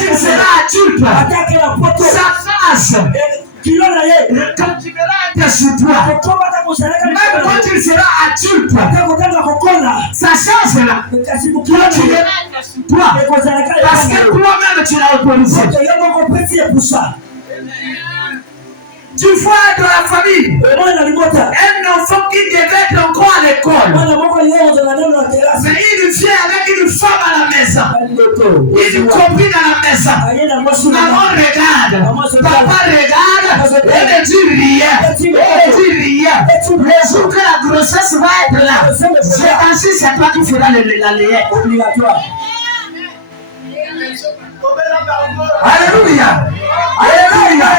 il sera adulte, sa face, quand tu verras être sur toi, même quand il sera adulte, ça change là. Quand tu verras être sur toi, parce que toi-même tu l'as autorisé. Tu vois dans la famille un enfant qui devait être encore à l'école, mais il vient avec une femme à la maison, il copine à la maison. Maman regarde, papa regarde, elle ne dit rien, le jour que la grossesse va être là, c'est ainsi, c'est toi qui feras la layette obligatoire. Alléluia. Alléluia.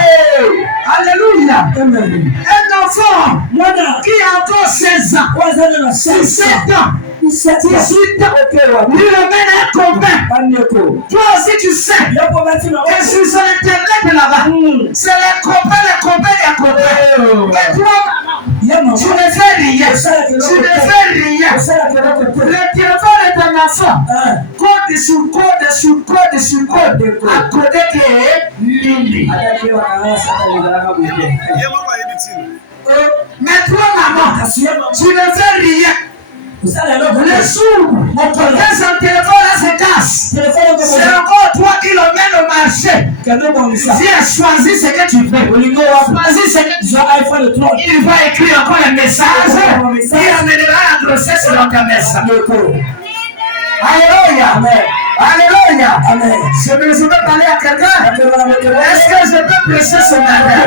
Alléluia. Un enfant qui a encore 16 ans, 17 ans, 18 ans, lui ramène un copain. Toi aussi tu sais que je suis sur internet là-bas. C'est les copains des copains. Et toi, tu ne fais rien. Tu ne fais rien. Le téléphone est un enfant. Code sur code sur code sur code. À côté que Lindi. Mais toi, maman, tu ne fais rien. Le jour où son téléphone là se casse, c'est encore toi qui l'emmène au marché. Viens choisir ce que tu veux. Choisis ce que tu veux. Il va écrire encore un message. Il amènera la grossesse dans ta maison. Alléluia. Alléluia. Je peux parler à quelqu'un. Est-ce que je peux prêcher ce matin?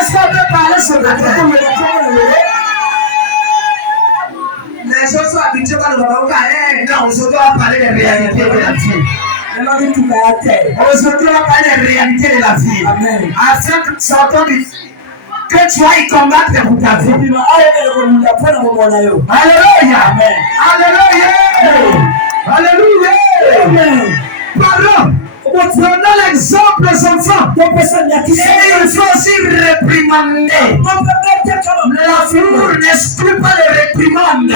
Est-ce qu'on peut parler ce matin? Les gens sont habitués par le baba. Non, aujourd'hui on va parler des réalités de la vie. Aujourd'hui on va parler des réalités de la vie. Afin que tu entendes que tu ailles combattre pour ta vie. Alléluia. Alléluia. Alléluia. Pardon. Prenons l'exemple des enfants. Et il faut aussi réprimander. L'amour n'exclut pas les réprimandes.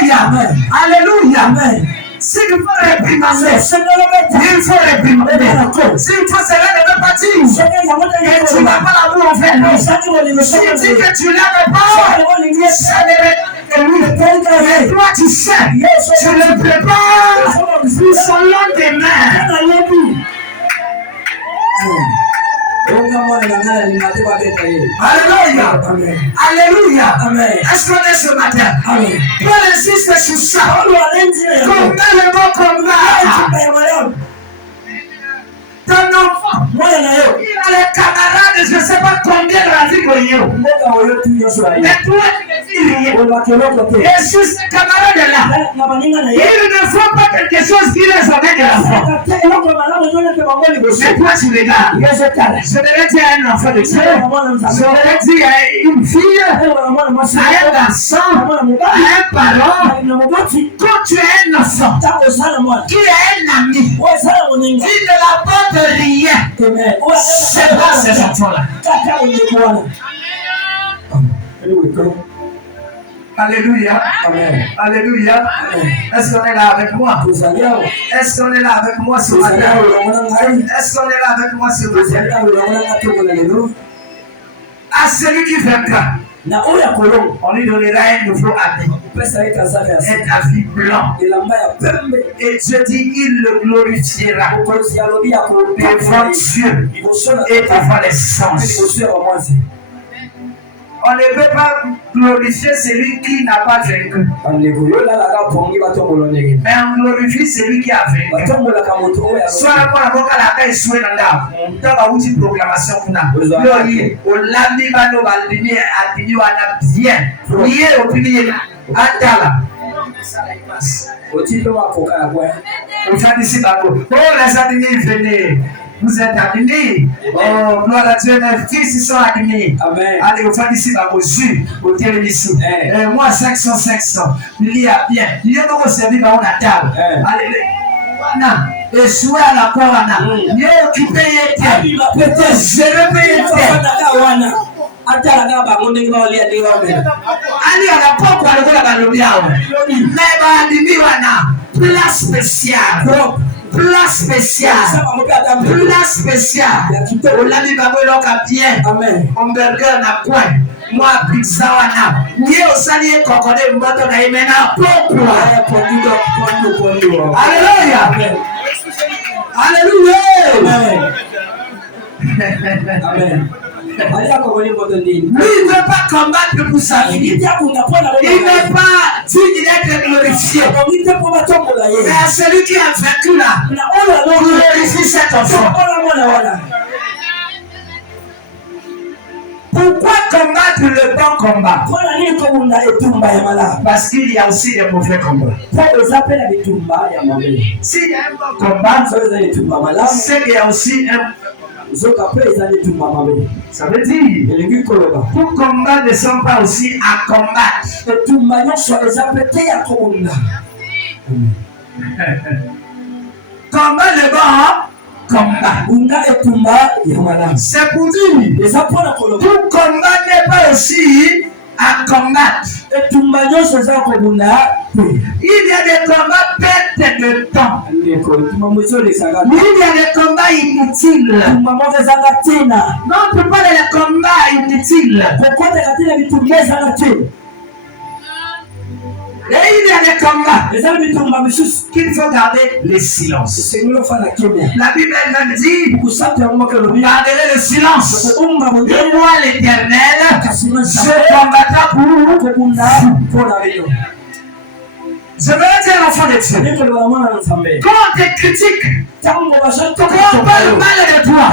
Alléluia. Alléluia. S'il faut réprimander, il faut réprimander. S'il faut cela ne veut pas dire que tu n'as pas l'amour envers lui. S'il dit que tu l'aimes pas, ça ne veut que lui. Et toi tu sais, tu le prépares pour son lendemain. Alléluia. Alléluia. Est-ce qu'on est ce matin? Paul insiste sur ça. Combat le bon combat. Ton enfant, il a les camarades, je ne sais pas combien de la vie pour eux. Mais toi, tu ne dis rien. Et sur ces camarades-là, ils ne font pas quelque chose qui les amène de la foi. Mais toi, tu regardes. Je devrais dire à un enfant de Dieu, je devrais dire à une fille, à un garçon, à un parent, quand tu es un enfant, qui est un ami, qui ne l'apporte rien, c'est pas ces enfants-là. Alléluia. Amen. Alléluia. Est-ce qu'on est là avec moi? Est-ce qu'on est là avec moi ce matin? Est-ce qu'on est là avec moi ce matin? À celui qui vaincra, on lui donnera un nouveau habit. Un habit blanc. Et Dieu dit, il le glorifiera devant Dieu et devant les anges. On ne peut pas glorifier celui qui n'a pas vaincu. Mais on glorifie celui qui a vaincu. Soit la boca la paix soit dans la une proclamation pour nous. On l'a mis à nos balbiniers à dire on a bien. Priez au premier Atala. On dit ici, oh les amis, venez. Vous êtes admis. Oh, gloire à Dieu, les fils sont admis. Amen. Allez, vous faites ici, au jus, au télévision. Moi, 500. Il y a bien. Il y a beaucoup de services dans la table. Allez, et jouer à la corona. Il y a occupé, je vais payer. Ali anapokuwa alikuwa na lobby yao. Na baadhi wana place spéciale. Place spéciale. Place spéciale. Olandi baboyoka bien. Amen. Hamburger na coin. Moi pizza wana. Nié osali kokode mboto na imena pourquoi? Alléluia. Alléluia. Amen. Lui, il ne veut pas combattre pour sa vie. Il n'est pas digne d'être glorifié. Mais celui qui a vaincu là, glorifie cet enfant. Pourquoi combattre le bon combat? Parce qu'il y a aussi des mauvais combats. S'il y a un bon combat, c'est qu'il y a aussi un. Ça veut dire pour combattre ne sont pas aussi à combattre. Combat le bon combat. C'est pour dire tout combat n'est pas aussi à combattre. Il y a des combats perte de temps. Il y a des combats inutiles. Non, on ne peut pas les combats inutiles. Et il y a des combats qu'il faut garder le silence. La Bible elle dit garderez le silence. Et moi l'Éternel, je combattrai pour vous. Je veux dire l'enfant de Dieu. Quand on te critique, quand on parle mal de toi,